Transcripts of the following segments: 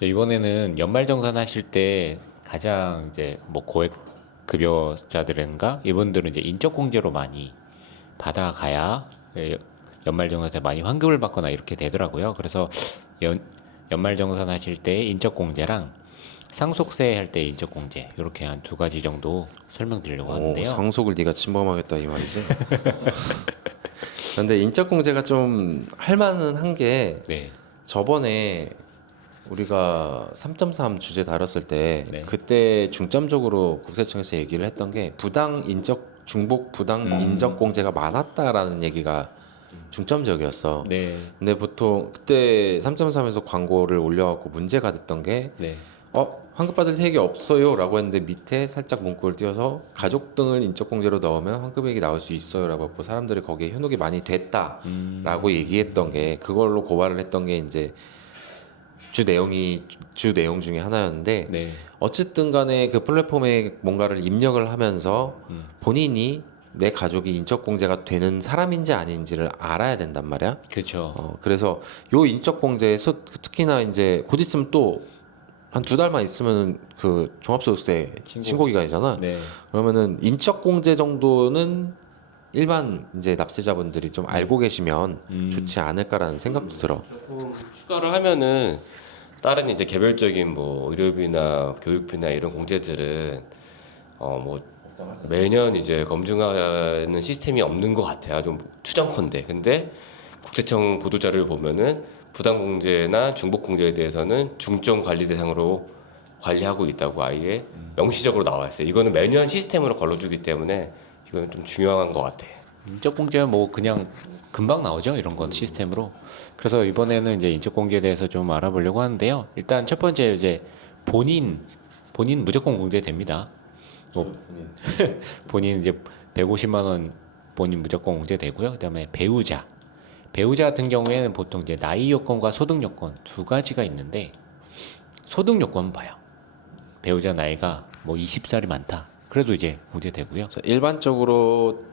저 이번에는 연말정산 하실 때 가장 이제 뭐 고액 급여자들인가 이분들은 이제 인적공제로 많이 받아가야 연말정산 때 많이 환급을 받거나 이렇게 되더라고요. 그래서 연말정산 하실 때 인적공제랑 상속세 할 때 인적공제 이렇게 한 두 가지 정도 설명드리려고 하는데요. 상속을 네가 침범하겠다 이 말이지. 근데 인적공제가 좀 할만은 한 게 네, 저번에 우리가 3.3 주제 다뤘을 때 네. 그때 중점적으로 국세청에서 얘기를 했던 게 중복 부당 인적공제가 많았다라는 얘기가 중점적이었어. 네, 근데 보통 그때 3.3에서 광고를 올려갖고 문제가 됐던 게 네, 환급받을 세액이 없어요라고 했는데 밑에 살짝 문구를 띄워서 가족 등을 인적공제로 넣으면 환급액이 나올 수 있어요라고 했고 사람들이 거기에 현혹이 많이 됐다라고 얘기했던 게 그걸로 고발을 했던 게 이제 주 내용 중에 하나였는데 네, 어쨌든 간에 그 플랫폼에 뭔가를 입력을 하면서 본인이 내 가족이 인적공제가 되는 사람인지 아닌지를 알아야 된단 말이야. 그렇죠. 그래서 요 인적공제에서 특히나 이제 곧 있으면 또 한 두 달만 있으면 그 종합소득세 신고 기간이잖아. 네, 그러면은 인적공제 정도는 일반 이제 납세자분들이 좀 알고 계시면 좋지 않을까라는 생각도 들어. 조금 추가를 하면은 다른 이제 개별적인 뭐 의료비나 교육비나 이런 공제들은 뭐 매년 이제 검증하는 시스템이 없는 것 같아요. 좀 추정컨대. 근데 국세청 보도자료를 보면은 부당공제나 중복공제에 대해서는 중점 관리 대상으로 관리하고 있다고 아예 명시적으로 나와 있어요. 이거는 매년 시스템으로 걸러주기 때문에 이거는 좀 중요한 것 같아. 인적공제는 뭐 그냥 금방 나오죠. 이런 건 시스템으로. 그래서 이번에는 이제 인적공제에 대해서 좀 알아보려고 하는데요. 일단 첫 번째 이제 본인 무조건 공제됩니다. 뭐 본인 이제 150만 원 본인 무조건 공제되고요. 그다음에 배우자 같은 경우에는 보통 이제 나이 요건과 소득 요건 두 가지가 있는데 소득 요건 봐요. 배우자 나이가 뭐 20살이 많다. 그래도 이제 공제되고요. 그래서 일반적으로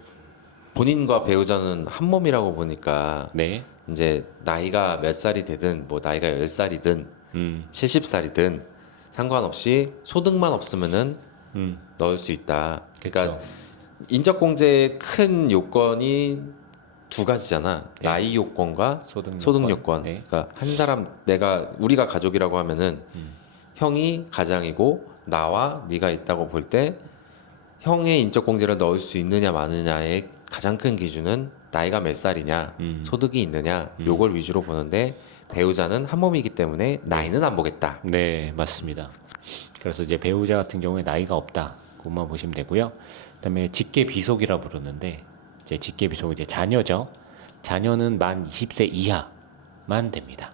본인과 배우자는 한 몸이라고 보니까 네. 이제 나이가 몇 살이 되든 뭐 나이가 10살이든 음. 70살이든 상관없이 소득만 없으면은 음. 넣을 수 있다. 그러니까 그쵸. 인적공제의 큰 요건이 두 가지잖아. 네. 나이 요건과 소득 소득 요건. 요건. 네. 그러니까 한 사람 우리가 가족이라고 하면은 형이 가장이고 나와 네가 있다고 볼 때 형의 인적공제를 넣을 수 있느냐 마느냐의 가장 큰 기준은 나이가 몇 살이냐, 소득이 있느냐 요걸 위주로 보는데 배우자는 한 몸이기 때문에 나이는 안 보겠다. 네, 맞습니다. 그래서 이제 배우자 같은 경우에 나이가 없다. 그것만 보시면 되고요. 그다음에 직계 비속이라 부르는데 이제 직계 비속 이제 자녀죠. 자녀는 만 20세 이하만 됩니다.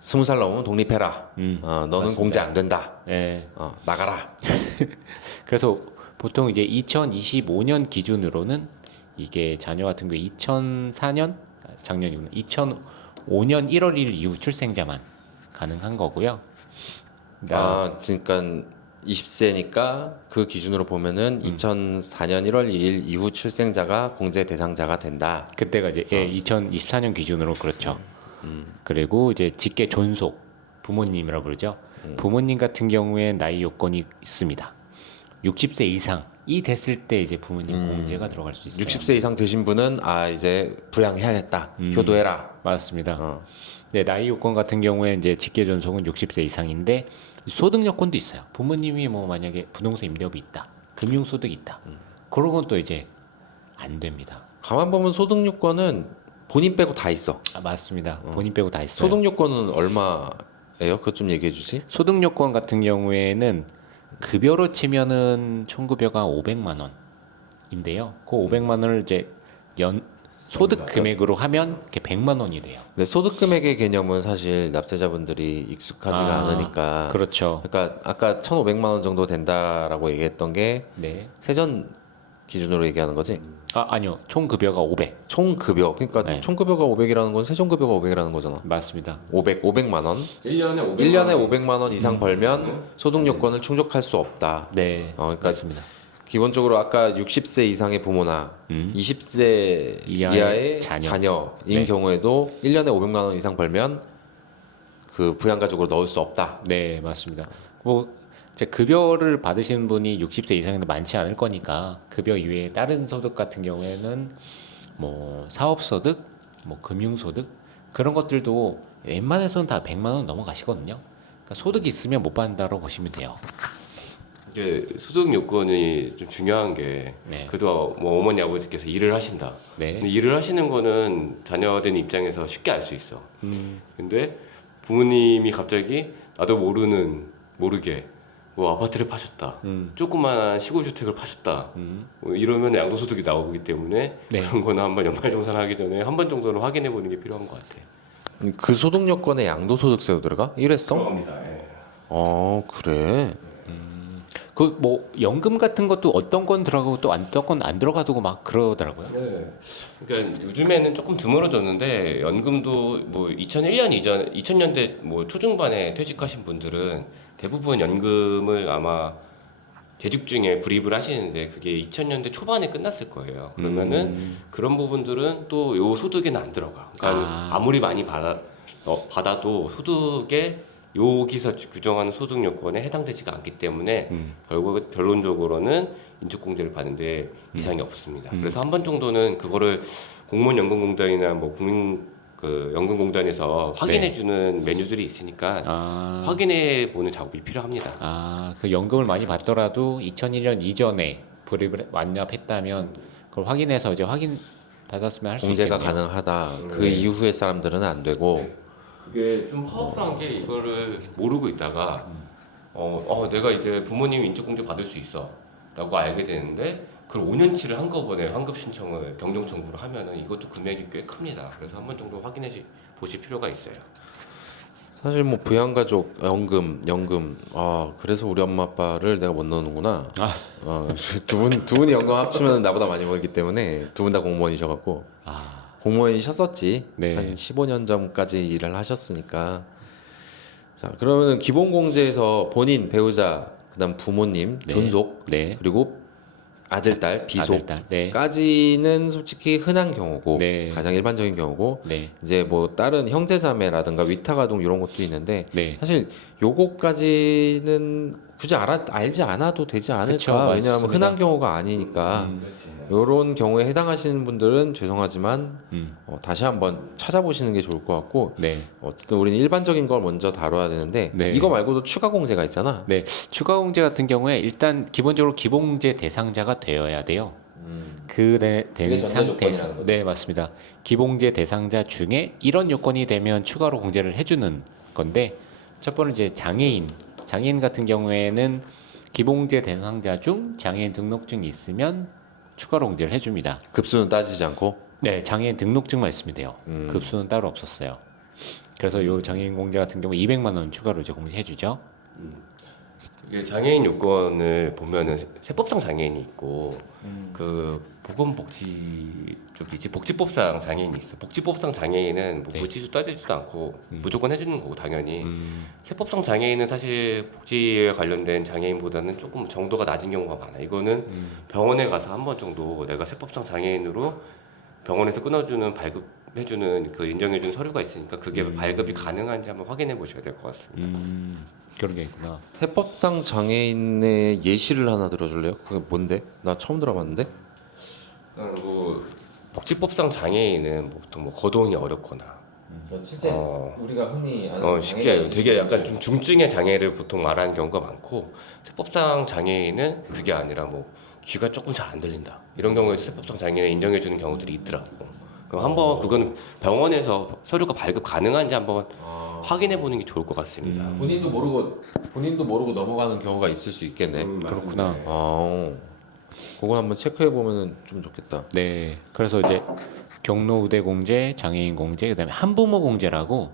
20살 넘으면 독립해라. 너는 맞습니다. 공제 안 된다. 네. 나가라. 그래서 보통 이제 2025년 기준으로는 이게 자녀 같은 경우 2004년 작년이구나. 2005년 1월 1일 이후 출생자만 가능한 거고요. 그러니까 그러니까 20세니까 그 기준으로 보면은 2004년 1월 1일 이후 출생자가 공제 대상자가 된다. 그때가 이제 2024년 기준으로 그렇죠. 그리고 이제 직계 존속 부모님이라고 부르죠. 부모님 같은 경우에 나이 요건이 있습니다. 60세 이상이 됐을 때 이제 부모님 공제가 들어갈 수 있어요. 60세 이상 되신 분은 이제 부양해야겠다. 효도해라. 맞습니다. 네, 나이 요건 같은 경우에 이제 직계 존속은 60세 이상인데 소득 요건도 있어요. 부모님이 뭐 만약에 부동산 임대업이 있다, 금융 소득이 있다, 그런 건 또 이제 안 됩니다. 가만 보면 소득 요건은 본인 빼고 다 있어. 맞습니다. 본인 빼고 다 있어요. 소득 요건은 얼마예요? 그것 좀 얘기해 주지. 소득 요건 같은 경우에는 급여로 치면은 총급여가 500만 원인데요. 그 500만 원을 이제 소득 금액으로 하면 이렇게 100만 원이 돼요. 근데 소득 금액의 개념은 사실 납세자분들이 익숙하지가 않으니까. 그렇죠. 그러니까 아까 1,500만 원 정도 된다라고 얘기했던 게 네. 세전 기준으로 얘기하는 거지. 아니요. 총급여가 500. 총급여. 그러니까 네. 총급여가 500이라는 건 세전급여가 500이라는 거잖아. 맞습니다. 500만 원. 1년에 1년에 500만 원 이상 벌면 소득 요건을 충족할 수 없다. 네. 그러니까 맞습니다. 기본적으로 아까 60세 이상의 부모나 20세 이하의 이하의 자녀. 자녀인 네. 경우에도 1년에 500만 원 이상 벌면 그 부양가족으로 넣을 수 없다. 네, 맞습니다. 뭐 이제 급여를 받으시는 분이 60세 이상인데 많지 않을 거니까 급여 이외에 다른 소득 같은 경우에는 뭐 사업소득, 뭐 금융소득 그런 것들도 웬만해서는 다 100만 원 넘어가시거든요. 그러니까 소득이 있으면 못 받는다고 보시면 돼요. 이게 소득 요건이 좀 중요한 게 네. 그래도 뭐 어머니 아버지께서 일을 하신다. 네. 근데 일을 하시는 거는 자녀된 입장에서 쉽게 알 수 있어. 근데 부모님이 갑자기 나도 모르게 뭐 아파트를 파셨다. 조그마한 시골 주택을 파셨다. 뭐 이러면 양도소득이 나오기 때문에 네. 그런 거는 한번 연말정산하기 전에 한 번 정도는 확인해 보는 게 필요한 것 같아. 그 소득 요건에 양도소득세도 들어가? 일회성? 들어갑니다. 예. 그래. 그 뭐 연금 같은 것도 어떤 건 들어가고 또 어떤 건 안 들어가고 막 그러더라고요. 네. 그러니까 요즘에는 조금 드물어졌는데 연금도 뭐 2001년 이전 2000년대 뭐 초중반에 퇴직하신 분들은 대부분 연금을 아마 재직 중에 불입을 하시는데 그게 2000년대 초반에 끝났을 거예요. 그러면은 그런 부분들은 또 요 소득에는 안 들어가. 그러니까 아무리 많이 받아도 소득에 여기서 규정하는 소득 요건에 해당되지가 않기 때문에 결론적으로는 인적공제를 받는데 이상이 없습니다. 그래서 한 번 정도는 그거를 공무원 연금공단이나 뭐 국민 그 연금공단에서 확인해주는 메뉴들이 있으니까 확인해 보는 작업이 필요합니다. 그 연금을 많이 받더라도 2001년 이전에 불입을 완납했다면 그걸 확인해서 이제 확인 받았으면 할 수 있겠네요. 공제가 가능하다. 그 이후의 사람들은 안 되고. 그게 좀 허술한 게 이거를 모르고 있다가 내가 이제 부모님 인적공제 받을 수 있어라고 알게 되는데 그걸 5년치를 한꺼번에 환급 신청을 경정 청구를 하면은 이것도 금액이 꽤 큽니다. 그래서 한 번 정도 확인해 보실 필요가 있어요. 사실 뭐 부양가족 연금 그래서 우리 엄마 아빠를 내가 못 넣는구나. 두 분이 연금 합치면 나보다 많이 벌기 때문에 두 분 다 공무원이셔갖고 공무원이셨었지. 네. 한 15년 전까지 일을 하셨으니까. 자, 그러면은 기본 공제에서 본인, 배우자, 그다음 부모님, 네. 존속, 네. 그리고 아들, 딸, 아들딸. 네. 비속까지는 솔직히 흔한 경우고 네. 가장 일반적인 경우고 네. 이제 뭐 다른 형제자매라든가 위탁아동 이런 것도 있는데 네. 사실 요거까지는 굳이 알지 않아도 되지 않을까. 그쵸, 왜냐하면 맞습니다. 흔한 경우가 아니니까 요런 경우에 해당하시는 분들은 죄송하지만 다시 한번 찾아보시는 게 좋을 것 같고 네. 어쨌든 우리는 일반적인 걸 먼저 다뤄야 되는데 네. 이거 말고도 추가 공제가 있잖아. 네. 추가 공제 같은 경우에 일단 기본적으로 기본공제 대상자가 되어야 돼요. 그래 된 그게 전제 상태에서 조건이라는 거죠? 네, 맞습니다. 기본공제 대상자 중에 이런 요건이 되면 추가로 공제를 해주는 건데 첫 번째 이제 장애인 같은 경우에는 기본공제 대상자 중 장애인 등록증이 있으면 추가로 공제를 해줍니다. 급수는 따지지 않고. 네, 장애인 등록증만 있으면 돼요. 급수는 따로 없었어요. 그래서 요 장애인 공제 같은 경우 200만 원 추가로 이제 공제해주죠. 이게 장애인 요건을 보면은 세법상 장애인이 있고 그 보건복지 쪽이지 복지법상 장애인이 있어. 복지법상 장애인은 뭐 네. 무지도 따지지도 않고 무조건 해주는 거고 당연히. 세법상 장애인은 사실 복지에 관련된 장애인보다는 조금 정도가 낮은 경우가 많아. 이거는 병원에 가서 한 번 정도 내가 세법상 장애인으로 병원에서 끊어주는 발급해주는 그 인정해주는 서류가 있으니까 그게 발급이 가능한지 한번 확인해 보셔야 될 것 같습니다. 그런 게 있구나. 세법상 장애인의 예시를 하나 들어줄래요? 그게 뭔데? 나 처음 들어봤는데. 뭐 복지법상 장애인은 보통 뭐 거동이 어렵거나 실제 우리가 흔히 쉽게 되게 약간 좀 중증의 장애를 보통 말하는 경우가 많고 세법상 장애인은 그게 아니라 뭐 귀가 조금 잘 안 들린다 이런 경우에도 세법상 장애인 인정해 주는 경우들이 있더라고. 그럼 한번 그거는 병원에서 서류가 발급 가능한지 한번 확인해 보는 게 좋을 것 같습니다. 본인도 모르고 넘어가는 경우가 있을 수 있겠네. 그렇구나. 그거 한번 체크해 보면은 좀 좋겠다. 네. 그래서 이제 경로 우대 공제, 장애인 공제, 그다음에 한부모 공제라고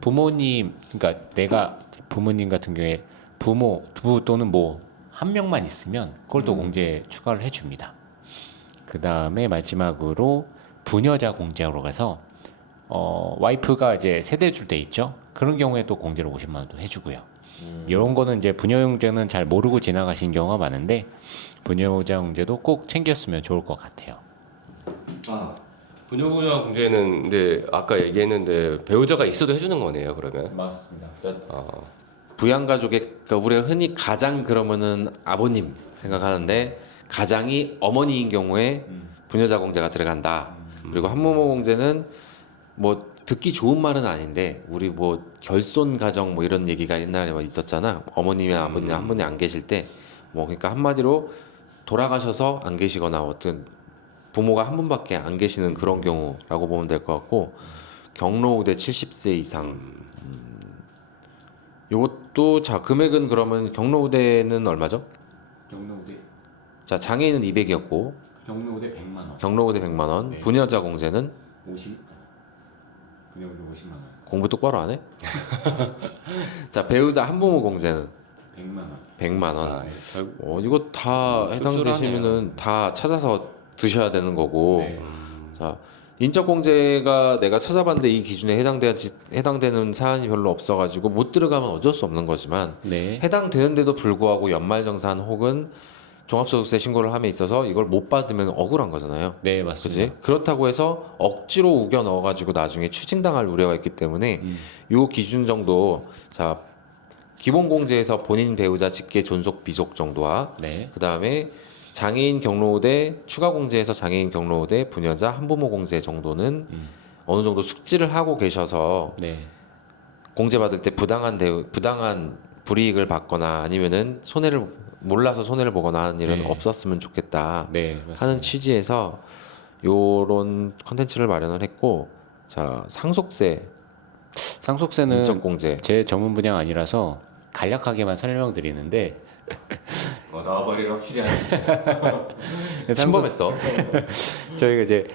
부모님, 그러니까 내가 부모님 같은 경우에 부모 또는 뭐 한 명만 있으면 그걸 또 공제 추가를 해줍니다. 그다음에 마지막으로 부녀자 공제로 가서 와이프가 이제 세대줄 때 있죠. 그런 경우에 또 공제를 50만 원도 해주고요. 이런 거는 이제 부녀용제는 잘 모르고 지나가신 경우가 많은데 부녀자 공제도 꼭 챙겼으면 좋을 것 같아요. 부녀부녀 공제는 근데 아까 얘기했는데 배우자가 있어도 해주는 거네요. 그러면. 맞습니다. 부양가족의 그러니까 우리가 흔히 가장 그러면은 아버님 생각하는데 가장이 어머니인 경우에 부녀자 공제가 들어간다. 그리고 한부모 공제는 뭐 듣기 좋은 말은 아닌데 우리 뭐 결손 가정 뭐 이런 얘기가 옛날에 막 있었잖아. 어머님이나 아버님 한 분이 안 계실 때 뭐 그러니까 한마디로 돌아가셔서 안 계시거나 어떤 부모가 한 분밖에 안 계시는 그런 경우라고 보면 될 것 같고 경로우대 70세 이상 요것도 자 금액은 그러면 경로우대는 얼마죠? 경로우대 자 장애인은 200이었고 경로우대 100만 원. 경로우대 100만 원, 네. 부녀자 공제는 50. 부녀우대 50만 원. 공부 똑바로 안 해? 자 배우자 한부모 공제는 100만 원. 100만 원. 아, 예. 결국 이거 다 해당되시면은 다 찾아서 드셔야 되는 거고. 네. 자 인적 공제가 내가 찾아봤는데 이 기준에 해당되는 사안이 별로 없어가지고 못 들어가면 어쩔 수 없는 거지만 네. 해당되는데도 불구하고 연말정산 혹은 종합소득세 신고를 함에 있어서 이걸 못 받으면 억울한 거잖아요. 네, 맞습니다. 그지? 그렇다고 해서 억지로 우겨 넣어가지고 나중에 추징당할 우려가 있기 때문에 요 기준 정도 자 기본공제에서 본인 배우자 직계 존속 비속 정도와 네. 그 다음에 장애인 경로우대 추가 공제에서 장애인 경로우대 부녀자 한부모 공제 정도는 어느 정도 숙지를 하고 계셔서 네. 공제받을 때 부당한 불이익을 받거나 아니면은 몰라서 손해를 보거나 하는 일은 네. 없었으면 좋겠다 네, 맞습니다. 하는 취지에서 요런 컨텐츠를 마련을 했고 자 상속세 상속세는 인적 공제 제 전문 분야가 아니라서 간략하게만 설명드리는데 나와버리를 확실히 하네. 침범했어. 저희가 이제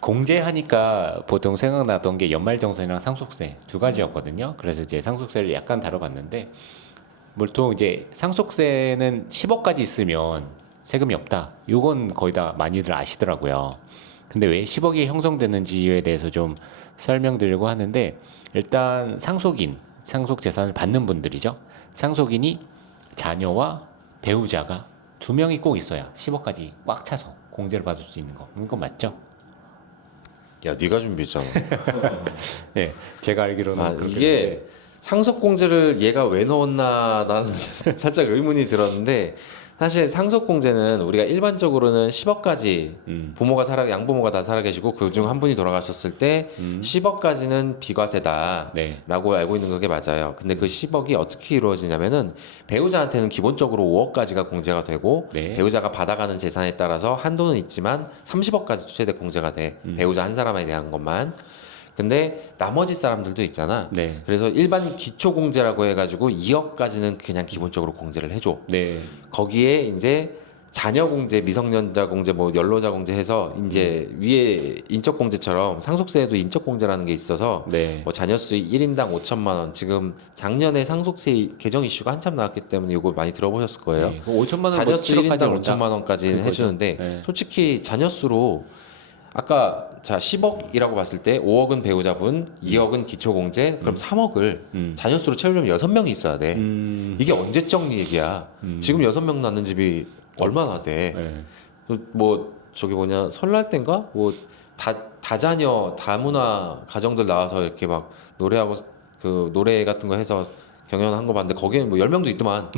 공제하니까 보통 생각나던 게 연말정산이랑 상속세 두 가지였거든요. 그래서 이제 상속세를 약간 다뤄봤는데 보통 이제 상속세는 10억까지 있으면 세금이 없다. 요건 거의 다 많이들 아시더라고요. 근데 왜 10억이 형성되는지에 대해서 좀 설명드리려고 하는데 일단 상속 재산을 받는 분들이죠. 상속인이 자녀와 배우자가 두 명이 꼭 있어야 10억까지 꽉 차서 공제를 받을 수 있는 거. 이건 맞죠? 야 네가 준비했잖아. 네, 제가 알기로는 그렇게 이게 상속 공제를 얘가 왜 넣었나 나는 살짝 의문이 들었는데 사실 상속 공제는 우리가 일반적으로는 10억까지 부모가 양부모가 다 살아계시고 그중 한 분이 돌아가셨을 때 10억까지는 비과세다라고 네. 알고 있는 그게 맞아요. 근데 그 10억이 어떻게 이루어지냐면은 배우자한테는 기본적으로 5억까지가 공제가 되고 네. 배우자가 받아가는 재산에 따라서 한도는 있지만 30억까지 최대 공제가 돼. 배우자 한 사람에 대한 것만. 근데 나머지 사람들도 있잖아. 네. 그래서 일반 기초공제라고 해가지고 2억까지는 그냥 기본적으로 공제를 해줘. 네. 거기에 이제 자녀 공제, 미성년자 공제, 뭐 연로자 공제 해서 이제 위에 인적 공제처럼 상속세에도 인적 공제라는 게 있어서 네. 뭐 자녀 수익 1인당 5천만 원. 지금 작년에 상속세 개정 이슈가 한참 나왔기 때문에 이거 많이 들어보셨을 거예요. 네. 5천만 원 자녀 수 1인당 5천만 원. 원까지는 그거죠. 해주는데 네. 솔직히 자녀 수로 아까 자 10억이라고 봤을 때 5억은 배우자분, 2억은 기초공제, 그럼 3억을 자녀 수로 채우려면 6명이 있어야 돼. 이게 언제적 얘기야. 지금 6명 낳는 집이 얼마나 돼. 네. 뭐 저기 뭐냐 설날 땐가 뭐 다자녀 다문화 가정들 나와서 이렇게 막 노래하고 그 노래 같은 거 해서 경연한 거 봤는데 거기에는 뭐 10명도 있더만.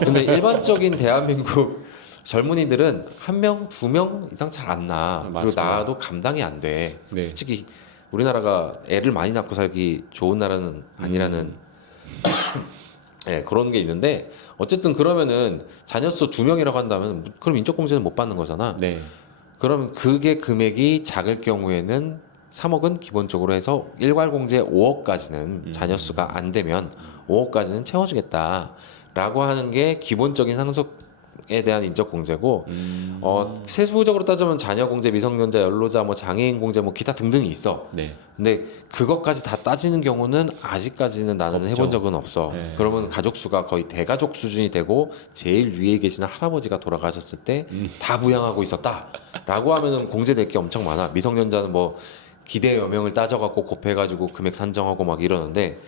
근데 일반적인 대한민국 젊은이들은 1명, 2명 이상 잘 안 낳아. 그리고 맞습니다. 낳아도 감당이 안 돼. 네. 솔직히 우리나라가 애를 많이 낳고 살기 좋은 나라는 아니라는 네, 그런 게 있는데 어쨌든 그러면은 자녀수 2명이라고 한다면 그럼 인적공제는 못 받는 거잖아. 네. 그러면 그게 금액이 작을 경우에는 3억은 기본적으로 해서 일괄공제 5억까지는 자녀수가 안 되면 5억까지는 채워주겠다라고 하는 게 기본적인 상속에 대한 인적 공제고 세부적으로 따지면 자녀 공제, 미성년자, 연로자, 뭐 장애인 공제, 뭐 기타 등등이 있어. 네. 근데 그것까지 다 따지는 경우는 아직까지는 나는 없죠. 해본 적은 없어. 네. 그러면 가족 수가 거의 대가족 수준이 되고 제일 위에 계시는 할아버지가 돌아가셨을 때 다 부양하고 있었다라고 하면은 공제될 게 엄청 많아. 미성년자는 뭐 기대 여명을 따져갖고 곱해가지고 금액 산정하고 막 이러는데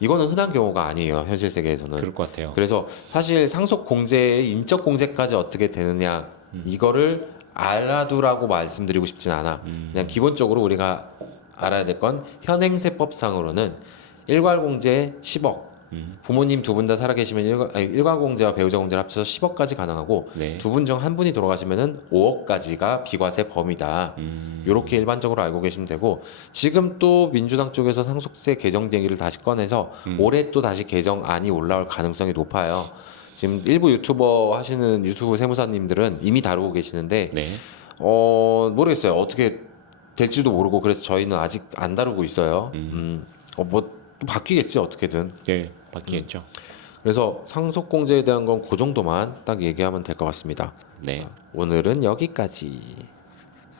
이거는 흔한 경우가 아니에요. 현실 세계에서는. 그럴 것 같아요. 그래서 사실 상속 공제의 인적 공제까지 어떻게 되느냐 이거를 알아두라고 말씀드리고 싶진 않아. 그냥 기본적으로 우리가 알아야 될 건 현행세법상으로는 일괄공제 10억. 부모님 두 분 다 살아계시면 일괄공제와 배우자 공제를 합쳐서 10억까지 가능하고 네. 두 분 중 한 분이 돌아가시면은 5억까지가 비과세 범위다. 이렇게 일반적으로 알고 계시면 되고 지금 또 민주당 쪽에서 상속세 개정 얘기를 다시 꺼내서 올해 또 다시 개정안이 올라올 가능성이 높아요. 지금 일부 유튜버 하시는 유튜브 세무사님들은 이미 다루고 계시는데 네. 모르겠어요. 어떻게 될지도 모르고 그래서 저희는 아직 안 다루고 있어요. 뭐 또 바뀌겠지 어떻게든. 네, 바뀌겠죠. 그래서 상속공제에 대한 건 그 정도만 딱 얘기하면 될 것 같습니다. 네. 오늘은 여기까지.